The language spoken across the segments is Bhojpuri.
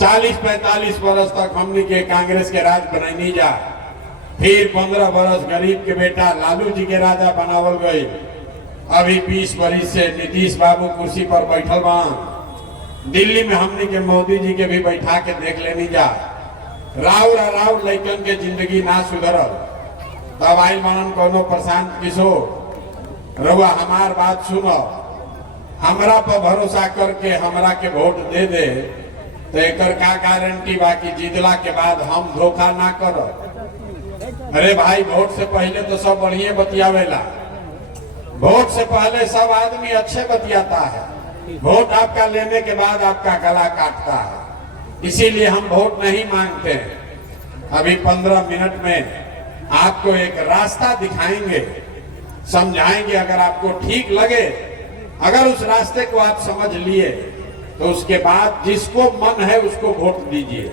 40-45 बरस तक हमने के कांग्रेस के राज बनाई जा, फिर 15 बरस गरीब के बेटा लालू जी के राजा बनावल गई। अभी 20 बरिस से नीतीश बाबू कुर्सी पर बैठल बा। दिल्ली में हमने के मोदी जी के भी बैठा के देख लेनी जा। राउर लइकन के जिंदगी ना सुधरल तब आइल मनन कोनो प्रशांत किशोर रउआ हमार बात सुनो, हमरा पर भरोसा करके हमरा के वोट दे दे तो एकर का गारंटी बाकी जीतला के बाद हम धोखा ना करब। अरे भाई वोट से पहले तो सब बढ़िया बतियावेला, वोट से पहले सब आदमी अच्छे बतियाता है, वोट आपका लेने के बाद आपका गला काटता है। इसीलिए हम वोट नहीं मांगते। अभी 15 मिनट में आपको एक रास्ता दिखाएंगे, समझाएंगे। अगर आपको ठीक लगे, अगर उस रास्ते को आप समझ लिए तो उसके बाद जिसको मन है उसको वोट दीजिए।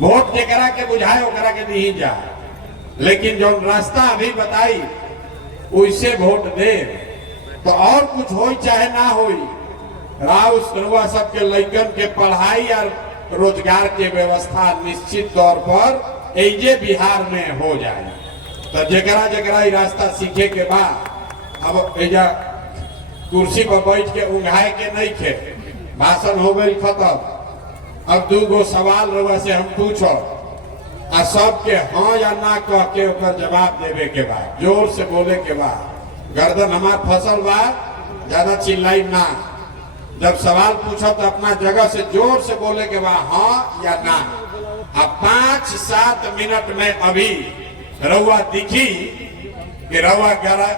वोट जेकरा के बुझाए ओकरा के दी जा, लेकिन जो रास्ता अभी बताई उसे वोट दे तो और कुछ हो चाहे ना हो, राउआ सबके लइकन के पढ़ाई और रोजगार के व्यवस्था निश्चित तौर पर एजे बिहार में हो जाए। तो जकरा जकरा रास्ता सीखे के बाद अब एजा कुर्सी पर बैठ के उंघाए के नहीं थे, भाषण हो गई खत्म। अब 2 सवाल रउआ से हम पूछो आ सबके हाँ या ना कह के ओकर जवाब देवे के बाद, जोर से बोले के बाद। गर्दन हमार फसल बा, ज्यादा चिल्लाई ना। जब सवाल पूछो तो अपना जगह से जोर से बोले के बाद हाँ या ना। अब 5-7 मिनट में अभी रउआ दिखी कि रउआ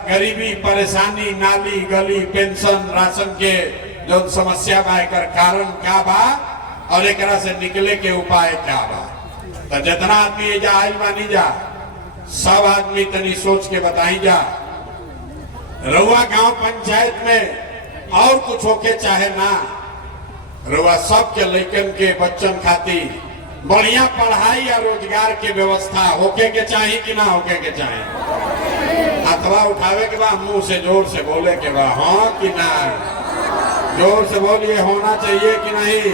गरीबी, परेशानी, नाली गली, पेंशन, राशन के जो समस्या बा एकर कारण क्या बा और एकरा से निकले के उपाय क्या बा। तो जितना आदमी एजा आइल बानी जा, सब आदमी तनी सोच के बताई जा। रउआ गांव पंचायत में और कुछ होके चाहे ना, रउआ सबके लइकन के बच्चन खातिर बढ़िया पढ़ाई या रोजगार के व्यवस्था होके के चाहिए कि ना होके के चाहिए। हाथवा उठावे के बाद मुंह से जोर से बोले के बाद हाँ कि ना। जोर से बोलिए होना चाहिए कि नहीं।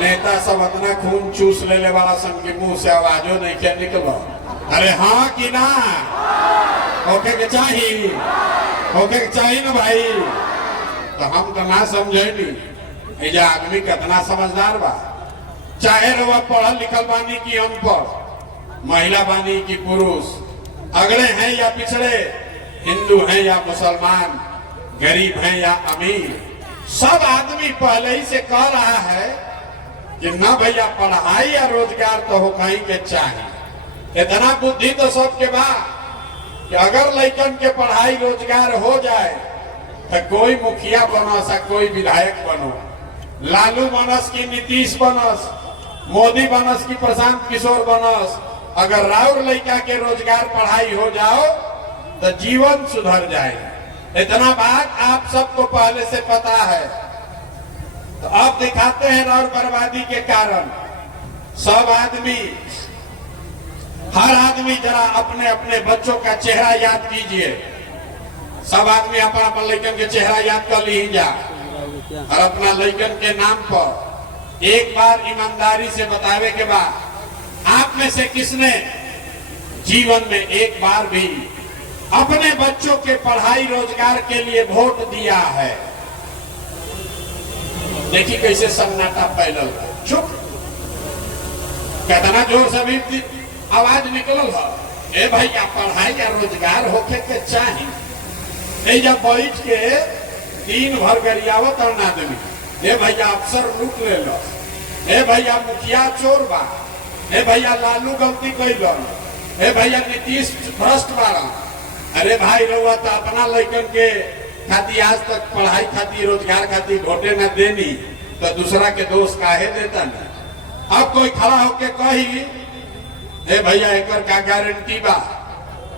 नेता सब अपना खून चूस ले वाला सन के मुंह से आवाजों नहीं क्या निकलो। अरे हाँ कि ना होके के चाहिए, होके के चाहिए ना भाई। तो हम तो ना समझे नहीं एजा आदमी कितना समझदार बा। चाहे रउआ पढ़ल लिखल बानी की अनपढ़, महिला बानी की पुरुष, अगड़े हैं या पिछड़े, हिंदू हैं या मुसलमान, गरीब हैं या अमीर, सब आदमी पहले ही से कह रहा है कि ना भैया पढ़ाई या रोजगार तो हो कहीं के चाहिए। इतना बुद्धि तो सबके बाद कि अगर लइकन के पढ़ाई रोजगार हो जाए तो कोई मुखिया बनस, कोई विधायक बनो, लालू बनस की नीतीश बनस, मोदी बनस की प्रशांत किशोर बनस, अगर राउर लइका के रोजगार पढ़ाई हो जाओ तो जीवन सुधर जाए। इतना बात आप सबको पहले से पता है। तो अब दिखाते हैं राउर बर्बादी के कारण। सब आदमी, हर आदमी जरा अपने अपने बच्चों का चेहरा याद कीजिए। सब आदमी अपना अपना लइकन के चेहरा याद कर ली जा और अपना लइकन के नाम पर एक बार ईमानदारी से बतावे के बाद आप में से किसने जीवन में एक बार भी अपने बच्चों के पढ़ाई रोजगार के लिए वोट दिया है? देखिए कैसे सन्नाटा फैलल, चुप। कितना जोर से भी आवाज निकलल है, ए भैया पढ़ाई या रोजगार होके के चाहिए। जब बैठ के दिन भर गरियावत और आदमी, ए भैया अफसर लूट ले लो, ए भैया मुखिया चोर बा, ए भैया लालू गलती कैल, ए भैया नीतीश भ्रष्ट बारा। अरे भाई रउआ तो अपना लइकन के खातिर आज तक पढ़ाई खातिर रोजगार खातिर वोटे न देनी तो दूसरा के दोष काहे देता नहीं। अब कोई खड़ा होके कही ए भैया एकर का गारंटी बा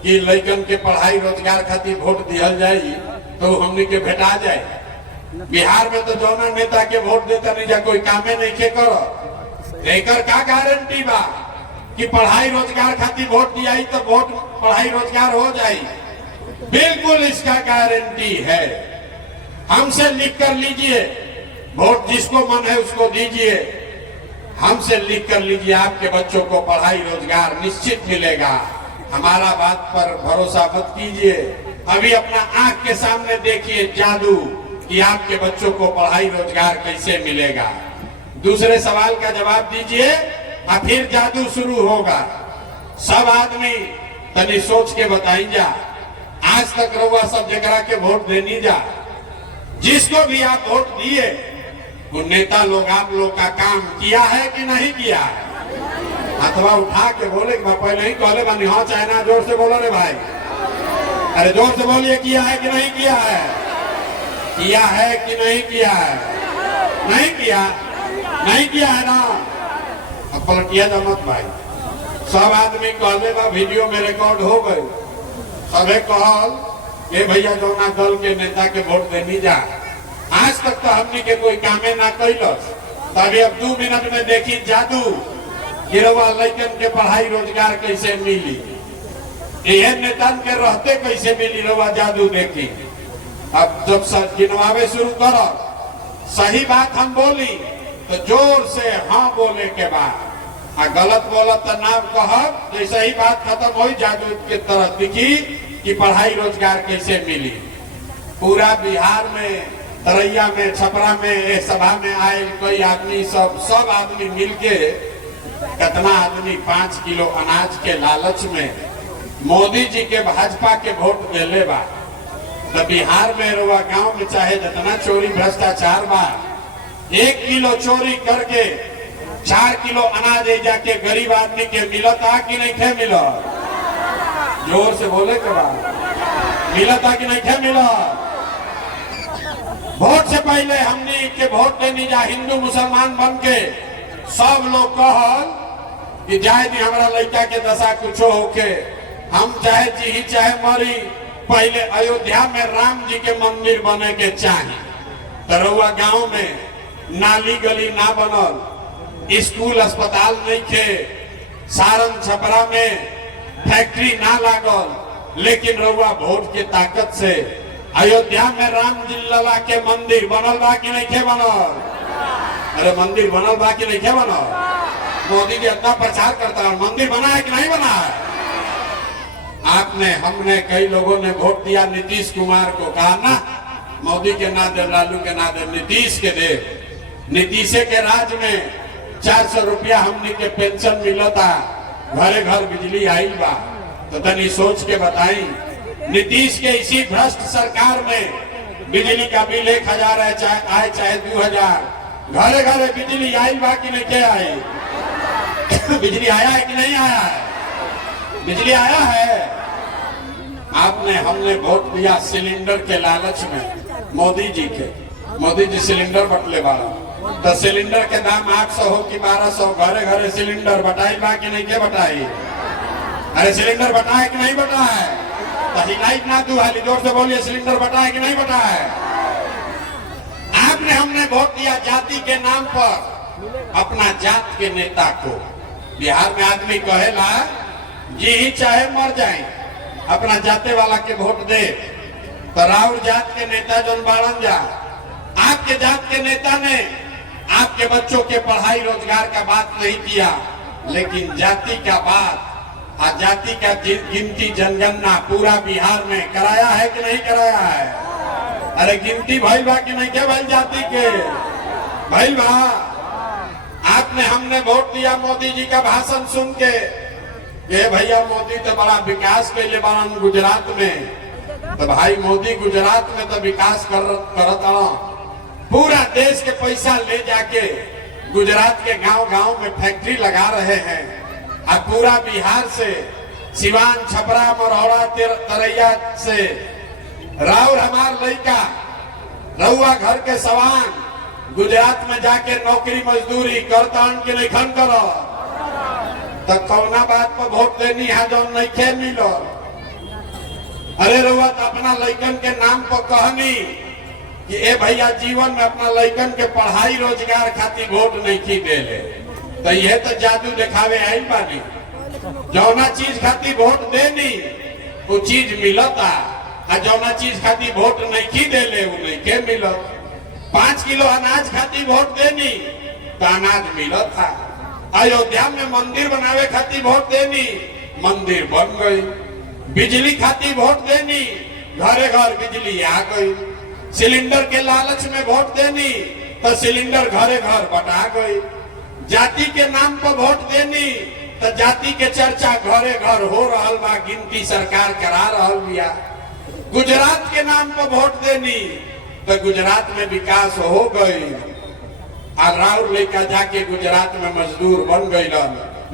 कि लइकन के पढ़ाई रोजगार खातिर वोट दिहल जाई तो हमनी के भेटा जाए। बिहार में तो जौना नेता के वोट देता नहीं जा कोई कामे नहीं के करो। एकर का गारंटी बा कि पढ़ाई रोजगार खातिर वोट दिया तो वोट पढ़ाई रोजगार हो जाए? बिल्कुल इसका गारंटी है। हमसे लिख कर लीजिए, वोट जिसको मन है उसको दीजिए, हमसे लिख कर लीजिए, आपके बच्चों को पढ़ाई रोजगार निश्चित मिलेगा। हमारा बात पर भरोसा मत कीजिए, अभी अपना आंख के सामने देखिए जादू कि आपके बच्चों को पढ़ाई रोजगार कैसे मिलेगा। दूसरे सवाल का जवाब दीजिए और फिर जादू शुरू होगा। सब आदमी तनी सोच के बताई जा, आज तक रहुआ सब जगह के वोट देनी जा, जिसको भी आप वोट दिए वो नेता लोग आप लोग का काम किया है कि नहीं किया है? अथवा उठा के बोले कि पहले ही कहले बानी, हाँ चाहे ना, जोर से बोलो रे भाई, अरे जोर से बोलिए, किया है कि नहीं किया है? किया है कि नहीं किया है? नहीं किया, नहीं किया है ना? अब पलटिया जा मत भाई। सब आदमी कहले बा, वीडियो में रिकॉर्ड हो गए, सबे कहल ये भैया जौना दल के नेता के वोट देनी जा, आज तक तो हमने के कोई कामे ना कैलस, तभी अब 2 मिनट में देखी जादू गिरवा लड़कन के पढ़ाई रोजगार कैसे मिली, यह नेतन के रहते कैसे मिली, रवा जादू देखी। अब जब गिनवावे शुरू करो, सही बात हम बोली तो जोर से हाँ बोले के बाद, आ गलत बोला तो ना कहब, जैसे ही बात खत्म हो जादू के तरह दिखी कि पढ़ाई रोजगार कैसे मिली। पूरा बिहार में, तरैया में, छपरा में, सभा में आए कोई आदमी, सब आदमी मिलके, कितना आदमी 5 किलो अनाज के लालच में मोदी जी के भाजपा के वोट देले बा। तो बिहार में रुआ गांव में चाहे जितना चोरी भ्रष्टाचार बा, 1 किलो चोरी करके 4 किलो अनाज जाके गरीब आदमी के मिलता कि नहीं थे मिलत? जोर से बोले के बाद मिलता कि नहीं थे मिलत? वोट से पहले हमने के वोट देनी जा, हिंदू मुसलमान बन के सब लोग कहल कि जाए दी हमारा लड़का के दशा कुछो होके, हम चाहे जी चाहे मरी, पहले अयोध्या में राम जी के मंदिर बने के चाहिए। तरुआ गांव में नाली गली ना बनल, स्कूल अस्पताल नहीं थे, सारण छपरा में फैक्ट्री ना लागल, लेकिन रउआ वोट के ताकत से अयोध्या में राम जी लला के मंदिर बनल बा कि नहीं थे बनल? अरे मंदिर बनल बा कि नहीं थे बनल? मोदी जी इतना प्रचार करता है, मंदिर बना है कि नहीं बना है? आपने, हमने, कई लोगों ने वोट दिया नीतीश कुमार को, कहा ना मोदी के ना दे, लालू के ना दे, नीतीश के दे। नीतीश के राज में 400 रुपया हमने के पेंशन मिलता, घरे घर बिजली आई बा। तो तनी सोच के बताई, नीतीश के इसी भ्रष्ट सरकार में बिजली का बिल 1000 आए चाहे 2000, घरे घरे बिजली आई बा कि नहीं क्या आई? बिजली आया है कि नहीं आया है? बिजली आया है। आपने, हमने वोट दिया सिलेंडर के लालच में मोदी जी के, मोदी जी सिलेंडर बटले वाला, तो सिलेंडर के दाम 800 हो कि 1200, घरे घरे सिलेंडर बटाई बा कि नहीं के बटाई? अरे सिलेंडर बटा है कि नहीं बटा है? तो हिलाई ना तू हाली, जोर से बोलिए, सिलेंडर बटा है कि नहीं बटा है? आपने, हमने वोट दिया जाति के नाम पर अपना जात के नेता को। बिहार में आदमी कहेला जी ही चाहे मर जाए, अपना जाते वाला के वोट दे, तो राउर जात के नेता जोन बाड़न जा, आपके जात के नेता ने आपके बच्चों के पढ़ाई रोजगार का बात नहीं किया, लेकिन जाति का बात, जाति का गिनती जनगणना पूरा बिहार में कराया है कि नहीं कराया है? अरे गिनती भइल बा कि नहीं के भइल जाति के? भइल बा। आपने, हमने वोट दिया मोदी जी का भाषण सुन के, ये भैया मोदी तो बड़ा विकास के लिए बारन गुजरात में, तो भाई मोदी गुजरात में तो विकास करत पूरा देश के पैसा ले जाके गुजरात के गांव गांव में फैक्ट्री लगा रहे हैं, और पूरा बिहार से, सिवान, छपरा, मरौड़ा, तरैया से राउर हमार लड़का रउआ घर के सवान गुजरात में जाके नौकरी मजदूरी करतान के लेखन करो, तो कौना बात पर वोट देनी है जो नहीं खे मिलो? अरे रउआ तो अपना लड़कन के नाम पर कहनी कि ए भैया जीवन में अपना लड़कन के पढ़ाई रोजगार खातिर वोट नहीं की देले, तो यह तो जादू दिखावे आई बानी। जौना चीज खातिर वोट देनी वो चीज मिलता, और जौना चीज खातिर वोट नहीं की देले वो नहीं के मिलत। 5 किलो अनाज खातिर वोट देनी तो अनाज मिला था। अयोध्या में मंदिर बनावे खातिर वोट देनी, मंदिर बन गई। बिजली खातिर वोट देनी, घरे घर बिजली आ गई। सिलेंडर के लालच में वोट देनी तो सिलेंडर घरे घर बटा गई। जाति के नाम पर वोट देनी तो जाति के चर्चा घरे घर हो रहा बा, गिनती सरकार करा रहा बिया। गुजरात के नाम पर वोट देनी तो गुजरात में विकास हो गई। और राउर लड़का जाके गुजरात में मजदूर बन गई।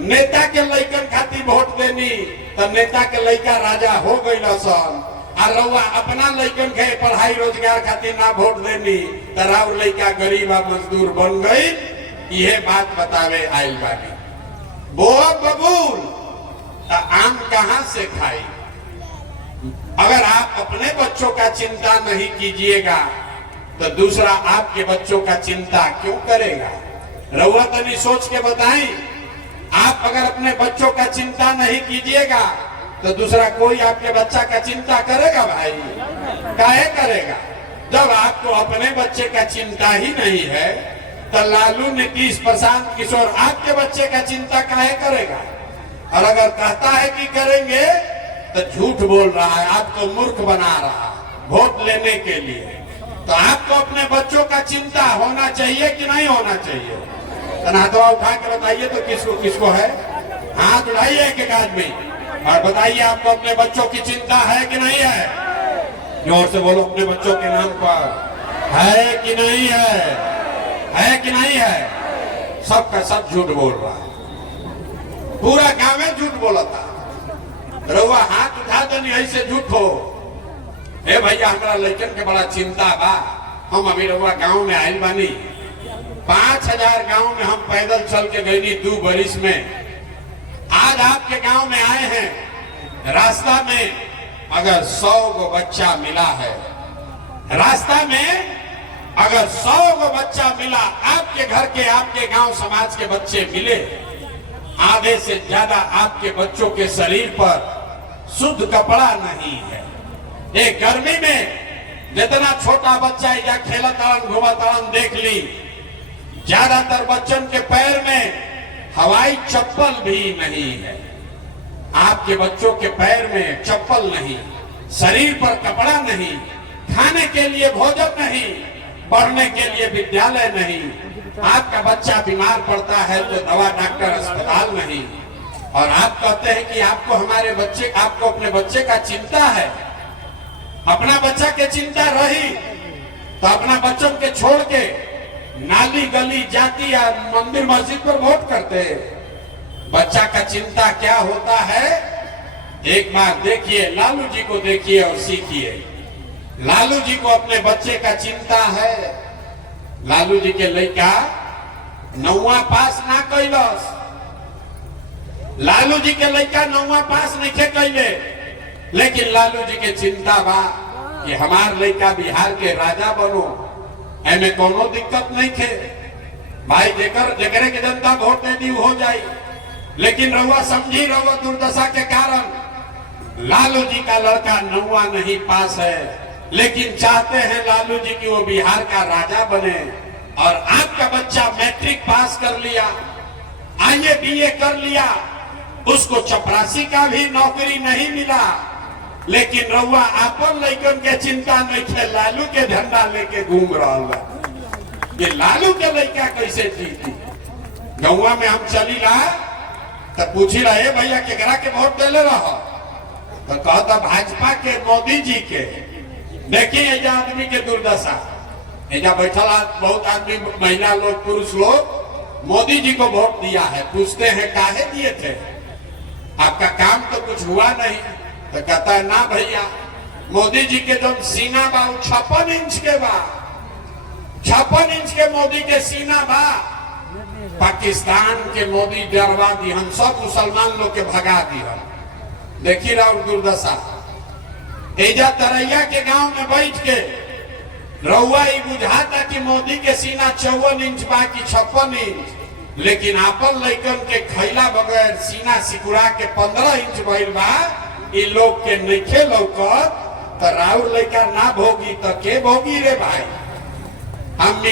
नेता के लड़कन खातिर वोट देनी तो नेता के लड़का राजा हो गई सन। और रउआ अपना लड़कन के पढ़ाई रोजगार खातिर ना वोट देनी तो राउर लड़का गरीब मजदूर बन गई। यह बात बतावे आयल बानी। बोआ बबूल तो आम कहां से खाई? अगर आप अपने बच्चों का चिंता नहीं कीजिएगा तो दूसरा आपके बच्चों का चिंता क्यों करेगा? रउआ तनी सोच के बताएं। आप अगर अपने बच्चों का चिंता नहीं कीजिएगा तो दूसरा कोई आपके बच्चा का चिंता करेगा? भाई काहे करेगा? जब आपको अपने बच्चे का चिंता ही नहीं है तो लालू, नीतीश, प्रशांत किशोर आपके बच्चे का चिंता काहे करेगा? और अगर कहता है कि करेंगे तो झूठ बोल रहा है, आपको मूर्ख बना रहा है वोट लेने के लिए। तो आपको अपने बच्चों का चिंता होना चाहिए कि नहीं होना चाहिए? तो हाथों उठा के बताइए तो किसको किसको है? हाथ उठाइए एक आदमी और बताइए आपको अपने बच्चों की चिंता है कि नहीं है? जोर से बोलो, अपने बच्चों के नाम पर है कि नहीं है? है कि नहीं है? सबका सब झूठ बोल रहा है, पूरा गांव में झूठ बोला था। रउआ हाथ उठा देनी ऐसे झूठ हो। हे भैया, हमारा लड़कन के बड़ा चिंता बा। हम अभी रउआ गांव में आयल बानी। 5000 गांव में हम पैदल चल के गई 2 बरिस में। आज आपके गांव में आए हैं। रास्ता में अगर 100 गो बच्चा मिला है, रास्ता में अगर 100 गो बच्चा मिला, आपके घर के, आपके गांव समाज के बच्चे मिले, आधे से ज्यादा आपके बच्चों के शरीर पर शुद्ध कपड़ा नहीं है। एक गर्मी में जितना छोटा बच्चा या खेला ताड़न घुमा ताड़न देख ली, ज्यादातर बच्चों के पैर में हवाई चप्पल भी नहीं है। आपके बच्चों के पैर में चप्पल नहीं, शरीर पर कपड़ा नहीं, खाने के लिए भोजन नहीं, पढ़ने के लिए विद्यालय नहीं। आपका बच्चा बीमार पड़ता है तो दवा डॉक्टर अस्पताल नहीं। और आप कहते हैं कि आपको हमारे बच्चे, आपको अपने बच्चे का चिंता है। अपना बच्चा के चिंता रही तो अपना बच्चों के छोड़ के नाली गली जाति या मंदिर मस्जिद पर वोट करते। बच्चा का चिंता क्या होता है? एक बार देखिए, लालू जी को देखिए और सीखिए। लालू जी को अपने बच्चे का चिंता है। लालू जी के लड़का 9वां पास ना कैलस। लालू जी के लड़का 9वां पास नहीं कैले, लेकिन लालू जी के चिंता बा कि हमार लड़का बिहार के राजा बनो। एमे कोनो दिक्कत नहीं थे भाई, जेकरे के जनता वोट दे दी हो जाए। लेकिन रउआ समझी, रउआ दुर्दशा के कारण लालू जी का लड़का 9वां नहीं पास है, लेकिन चाहते हैं लालू जी की वो बिहार का राजा बने। और आपका बच्चा मैट्रिक पास कर लिया, आईए बीए कर लिया, उसको चपरासी का भी नौकरी नहीं मिला, लेकिन रउआ आपन लड़कन के चिंता नहीं थे, लालू के झंडा लेके घूम रहा है। ये लालू के लड़का कैसे जीती? गौवा में हम चली रहा तो पूछी रहे भैया केकरा के वोट देले रहो, तो कहता भाजपा के, मोदी जी के। देखिए एजा आदमी के दुर्दशा, एजा बैठल बहुत आदमी, महिला लोग, पुरुष लोग मोदी जी को वोट दिया है। पूछते हैं काहे दिए थे, आपका काम तो कुछ हुआ नहीं। तो कहता है ना भैया, मोदी जी के जो सीना बा 56 इंच के बा, 56 इंच के मोदी के सीना बा। पाकिस्तान के मोदी डरवा दी, हम सब मुसलमान लोग के भगा दी। हम देखी रहा दुर्दशा। एजा तरैया के गांव में बैठ के रउआ बुझाता कि मोदी के सीना 54 इंच बा कि 56 इंच, लेकिन आपन लड़कन के खैला बगैर सीना सिकुड़ा के 15 इंच भइल बा। इ लोग के नइखे लौकत तो राउर लड़का ना भोगी तो के भोगी रे भाई। हम